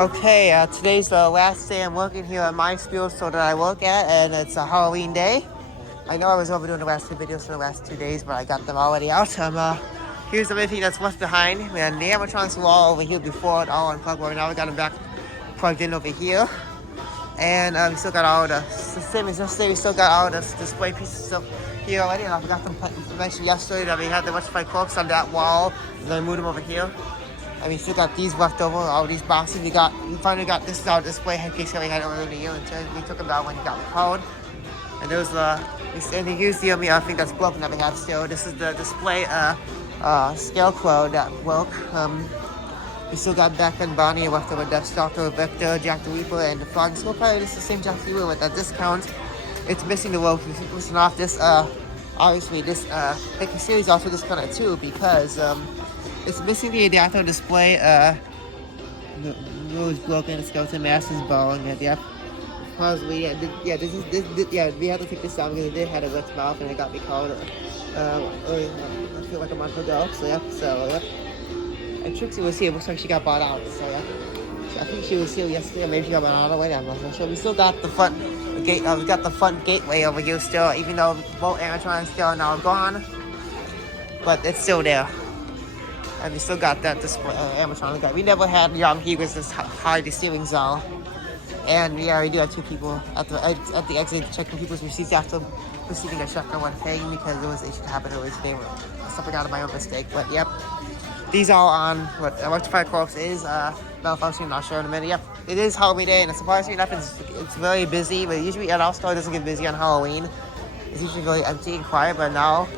Okay, today's the last day I'm working here at my school store that I work at, and it's a Halloween day. I know I was overdoing the last two videos for the last 2 days, but I got them already out. Here's everything that's left behind. And the animatronics were all over here before it all unplugged. Now we got them back plugged in over here. And we still got all the same as yesterday. We still got all the display pieces still here already. And I forgot to mention yesterday that we had the electrified cloaks on that wall. And then we moved them over here. And we still got these left over, all these boxes. We finally got this our display headcase that we had earlier in the year. And we took them down when he got recalled. And there's and here's the only thing that's broken that we have still. This is the display scarecrow that broke. We still got Beck and Bonnie left over, Death Stalker, Vector, Jack the Reaper, and the Frog. So probably it's the same Jack the Reaper with a discount. It's missing the rope. We're missing off this. Obviously, this Mickey series also discounted too because it's missing the adapter display. The was broken. The skeleton mask is bone. Yeah. Possibly, this we had to take this down because it did have a wet mouth and it got me called. I feel like a month ago. So yeah. And Trixie was here. Looks like she got bought out. So yeah. I think she was here yesterday. Or maybe she got bought out already. I'm not sure. We still got the front gate. We got the front gateway over here still, even though both animatronics still now gone. But it's still there. And we still got that display animatronic. We never had he was this high the ceiling zone. And yeah, we do have two people at the exit checking people's receipts after receiving a check and one paying because there was an issue that happened earlier today. Something out of my own mistake, but yep. These are on what Electrified Corpse is malfunctioning. I'll show in a minute. Yep, it is Halloween day, and surprisingly enough, it's very busy. But usually at our store, it doesn't get busy on Halloween. It's usually very empty and quiet. But now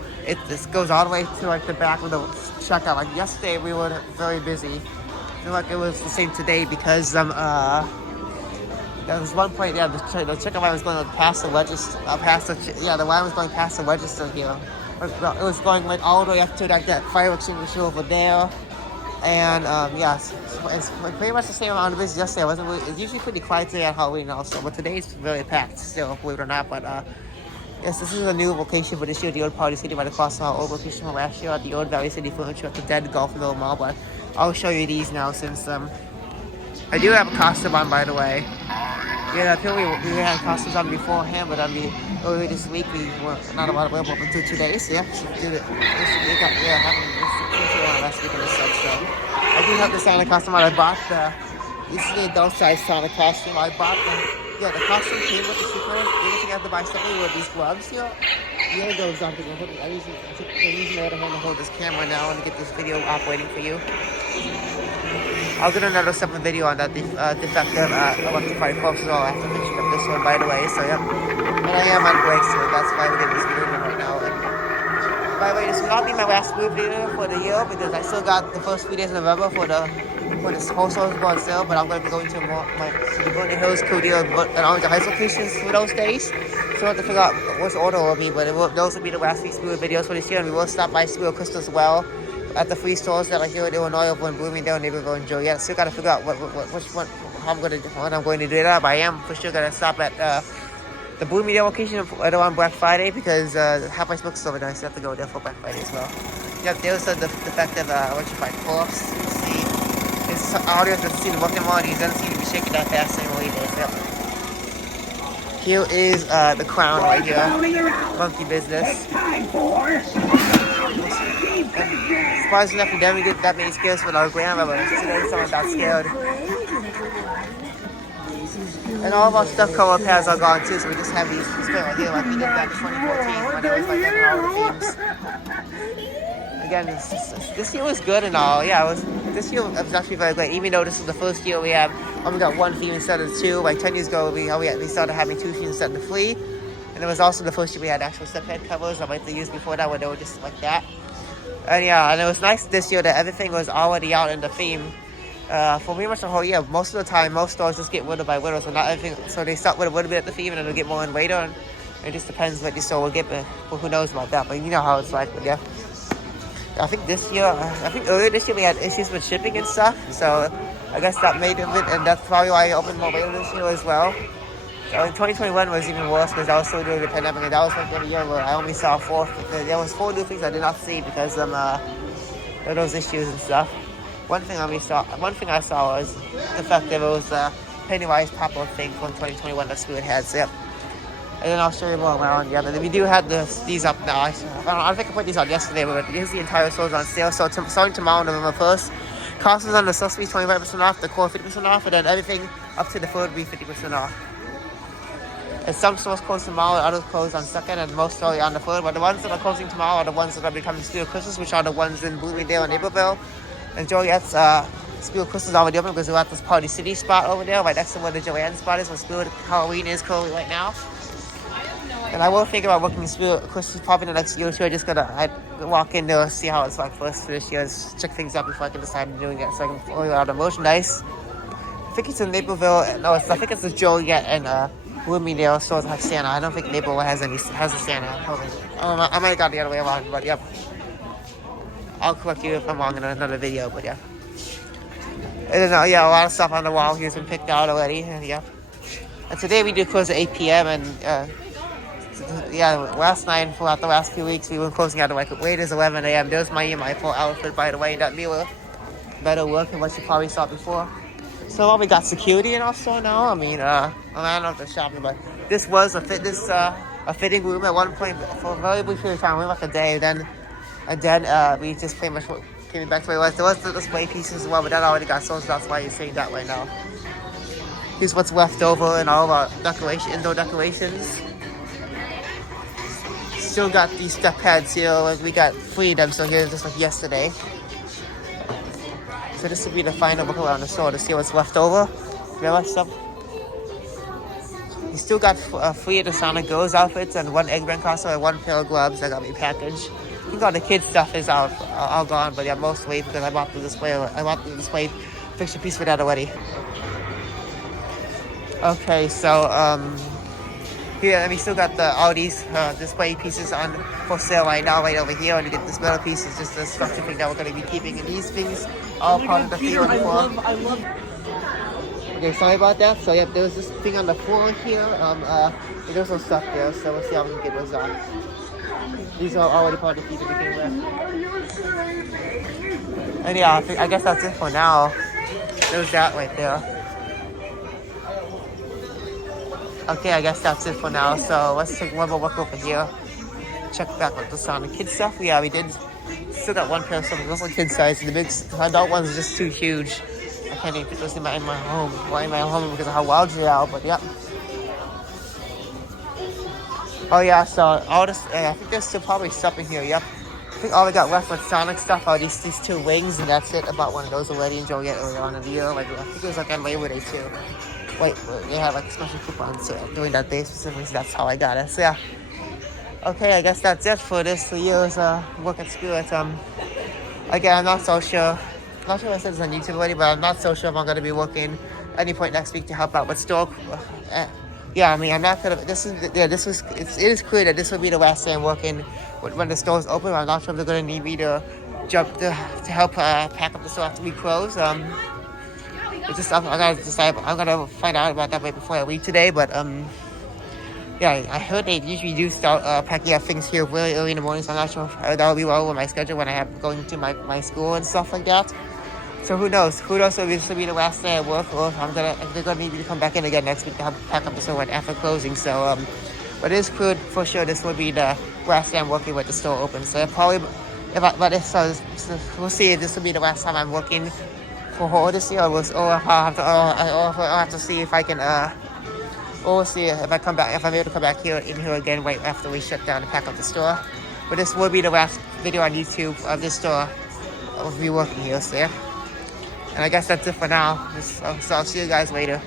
this goes all the way to like the back of the checkout. Like yesterday, we were very busy. I feel like it was the same today because there was one point, the checkout line was going past the register, the line was going past the register here. It was going like all the way up to like that fire extinguisher over there. And it's pretty much the same amount of business yesterday. It's usually pretty quiet today at Halloween also, but today it's really packed still, believe it or not. But yes, this is a new location for this year, the old Party City right across our old location from last year at the old Valley City Furniture at the dead Gulf Mill Mall. But I'll show you these now since I do have a costume on, by the way. Yeah, I feel we had costumes on beforehand, but earlier this week we were not allowed to wear them for 2 days. Yeah, she did it. They got having last week and such. So I do have the Santa costume on. I bought this is the adult size Santa costume. I bought the costume came with the super. You have to buy something with these gloves here. The other goes on to the hood. I'm using the other hand to hold this camera now and to get this video operating for you. I'll do another separate video on that defective electrified corpse as well after finishing up this one, by the way. So, yeah. And I am on break, so that's why we're getting this video right now. And, by the way, this will not be my last move video for the year because I still got the first 3 days of November for this whole store on sale. But I'm going to be going to the Vernon Hills, Codilla, and Orange Heights locations for those days. So I have to figure out what's the order will be. But those will be the last 3 Spooler videos for this year. And we will stop by Spooler Crystal as well. At the free stores that are here in Illinois, over in Bloomingdale, Naperville, and Joliet. Still got to figure out what I'm going to do that. But I am for sure going to stop at the Bloomingdale location on Black Friday because Half Price Books is over there. So I have to go there for Black Friday as well. Yep, there's the defective electrified corpse. You see, his audio doesn't seem to be working well. He doesn't seem to be shaking that fast anymore either. Yep. Here is the crown right here. Monkey business. Surprisingly enough, we never get that many scares with our grandmother. Today, someone got scared. And all of our stuffed co-op pads are gone too, so we just have these split right here like we did back in 2014 when it was like all the themes. Again, this year was good and all. Yeah, this year was actually very great. Even though this is the first year we only got 1 theme instead of 2. Like 10 years ago, we started having 2 themes instead of 3. And it was also the first year we had actual step head covers, like the years before that, where they were just like that. And yeah, and it was nice this year that everything was already out in the theme. For pretty much the whole year, most of the time, most stores just get window by window, so not everything. So they start with a little bit at the theme, and then they'll get more in later. And it just depends what the store will get, but who knows about that? But you know how it's like. But yeah, I think earlier this year we had issues with shipping and stuff. So I guess that made it, and that's probably why I opened more later this year as well. So in 2021 was even worse because I was still during the pandemic, and that was like the year where I only saw 4. There was 4 new things I did not see because of those issues and stuff. One thing I saw was the fact that it was the Pennywise pop-up thing from 2021 that Spirit had. So, yep. And then I'll show you more around. Yeah, but we do have these up now. I don't think I put these on yesterday, but here's the entire stores on sale. So starting tomorrow, November 1st, cost is on the accessories 25% off, the core 50% off, and then everything up to the food will be 50% off. And some stores close tomorrow, others close on 2nd, and most stores are on the 3rd. But the ones that are closing tomorrow are the ones that are becoming Spirit Christmas, which are the ones in Bloomingdale and Naperville. And Joliet's Spirit Christmas is already open because we're at this Party City spot over there, right next to where the Joanne spot is, where Spirit Halloween is currently right now. And I will think about working Spirit Christmas probably in the next year or two. I just gotta walk in there, see how it's like first for this year, check things out before I can decide on doing it. So I can order out the merchandise. I think it's in Naperville. No, I think it's the Joliet and Bloomingdale stores have Santa. I don't think Naperville has a Santa. I might have got the other way around, but yep. I'll correct you if I'm wrong in another video, but yeah. And then, yeah, a lot of stuff on the wall here has been picked out already, and yeah. And today we do close at 8 p.m. and yeah, last night throughout the last few weeks we were closing out at like late as 11 a.m. There's my full outfit, by the way, that mirror. Better work than what you probably saw before. So we got security in our store now. I mean, I don't know if they're shopping, but this was a fitting room at one point for a very brief period of time, like a day. And then we just pretty much came back to where it was. There was the display pieces as well, but that already got sold, so that's why you're seeing that right now. Here's what's left over in all of our indoor decorations. Still got these step pads here, like we got 3 of them, so here's just like yesterday. So this will be the final look around the store to see what's left over. Real stuff. We still got 3 of the Sonic Girls outfits and 1 Egg Brand costume and 1 pair of gloves that got me packaged. I think all the kids stuff is all gone, but yeah, mostly because I bought the display fixture piece for that already. Okay, so here, and we still got all these display pieces on for sale right now, right over here. And we get this metal piece is just the structure thing that we're going to be keeping. And these things all part of the thing on the floor. Okay, sorry about that. So, yep, there was this thing on the floor here. There's some stuff there, so we'll see how we can get those off. These are already part of the feet to begin with. And yeah, I guess that's it for now. There's that right there. Okay, I guess that's it for now. So let's take one more look over here. Check back with the Sonic Kid stuff. Yeah, we did still got 1 pair of Sonic Girls kid size. The big adult ones are just too huge. I can't even fit those in my home. Well, in my home because of how wild they are. But yep. Oh yeah, so all this. I think there's still probably stuff in here. Yep. I think all we got left with Sonic stuff are these 2 wings, and that's it. I bought one of those already and Joliet earlier on in the year. Like I think it was like on Labor Day too. Wait, they have like special coupons during that day specifically, so that's how I got it. So yeah. Okay, I guess that's it for this year's work at Spirit. Again, I'm not so sure. I'm not sure if I said this on YouTube already, but I'm not so sure if I'm going to be working any point next week to help out with store. Yeah, I mean, I'm not going to. It is clear that this will be the last day I'm working when the stores open. I'm not sure if they're going to need me to jump to help pack up the store after we close. It's just I'm gonna decide. I'm gonna find out about that right before I leave today. But yeah, I heard they usually do start packing up things here really early in the morning. So I'm not sure if that'll be well with my schedule when I have going to my school and stuff like that. So who knows? Who knows if this will be the last day at work, or if they're gonna need me to come back in again next week to help pack up the store after closing. So but it is clear for sure this will be the last day I'm working with the store open. So probably we'll see if this will be the last time I'm working for whole this year, or I'll have to see if I can, or we'll see if I'm able to come back here again right after we shut down and pack up the store. But this will be the last video on YouTube of this store of me working here, so yeah. And I guess that's it for now. So I'll see you guys later.